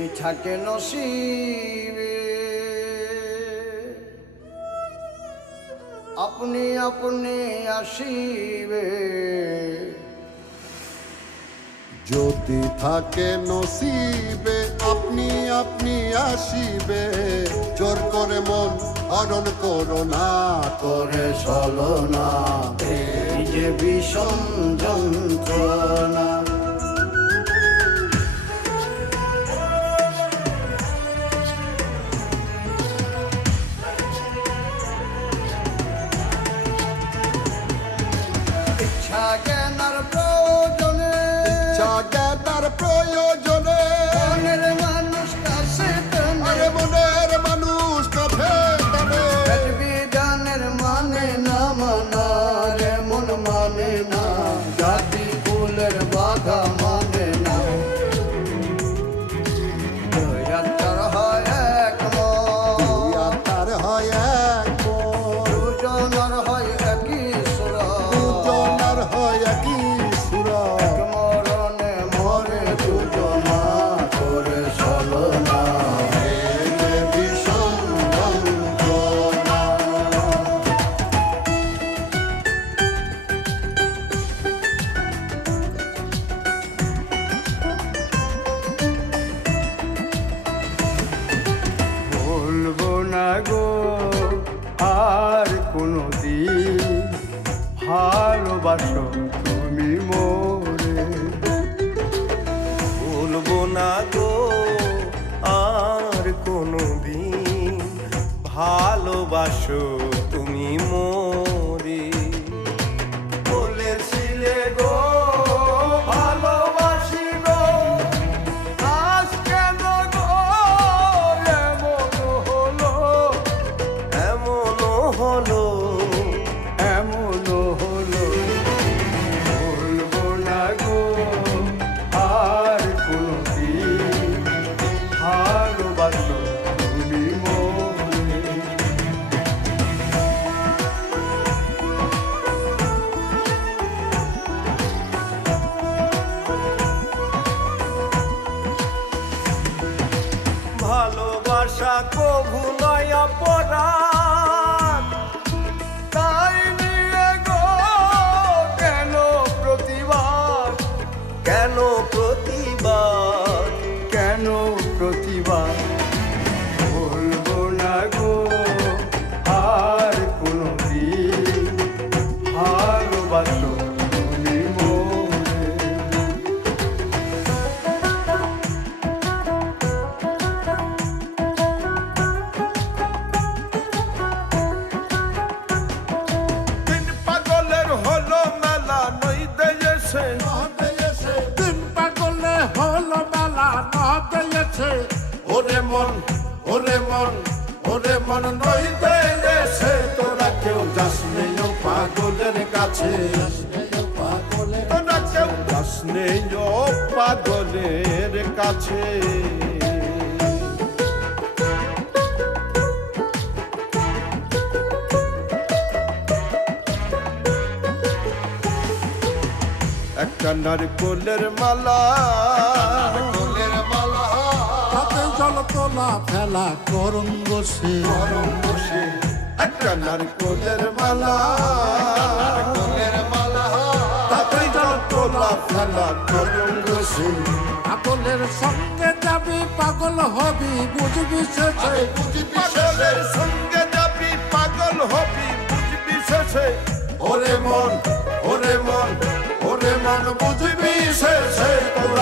কি থাকে নসিবে আপনি আপনি আসিবে যদি থাকে নসিবে আপনি আপনি আসিবে জোর করে মন হরণ করো না করে ছলনা এই যে ভীষণ যন্ত্রণা ইচ্ছা জ্ঞানার প্রয়োজনে মনের মানুষ কাছে টানে মনের মানুষ কাছে টানে বিধানের মানে না মানা রে মন মানে না জাতি কুলের বাধা মানে না দুই আত্মার হয় এক মন আত্মার হয় এক মন দুজনের হয় একই সুর দুজনার হয় একই সুরা মরণে মরে দুজনা করে ছলনা এই যে ভীষণ যন্ত্রণা বলবো না গো আর কোনো দিন ভালোবাসো তুমি মোরে বলবো না গো আর কোনো দিন ভালোবাসো তুমি মোরে বলেছিলে গো ভালোবাসি গো আজ কেন গো এমন হলো এমনও হলো এমন হলো বলবো না গো আর কোনো দিন ভালোবাসো তুমি মোরে ভালোবাসা কভু নয় অপরাধ তাই নিয়ে গো কেন প্রতিবাদ কেন প্রতিবাদ কেন প্রতিবাদ বলবো না গো আর কোনো দিন ভালোবাসো তুমি মোরে দিন পাগলের হলো মেলা নই দেয়েছে দিন পাগলে হলো মেলা না দিয়েছে ওরে মন ওরে মন ওরে মন নই দিয়েছে তোরা কেউ যাস নেই ও পাগলের কাছে তোরা কেউ যাস নেই ও পাগলের কাছে একটা নারকোলের মালা তাতে জল তোলা ফেলা করুন বসে একটা নারকোলের মালা তাতে জল তোলা ফেলা করুন বসে পাগলের সঙ্গে যাবি পাগল হবি বুঝবি শেষে পাগলের সঙ্গে যাবি পাগল হবি বুঝবি শেষে ওরে মন ওরে মন ওরে মন বুঝবি শেষে তোরা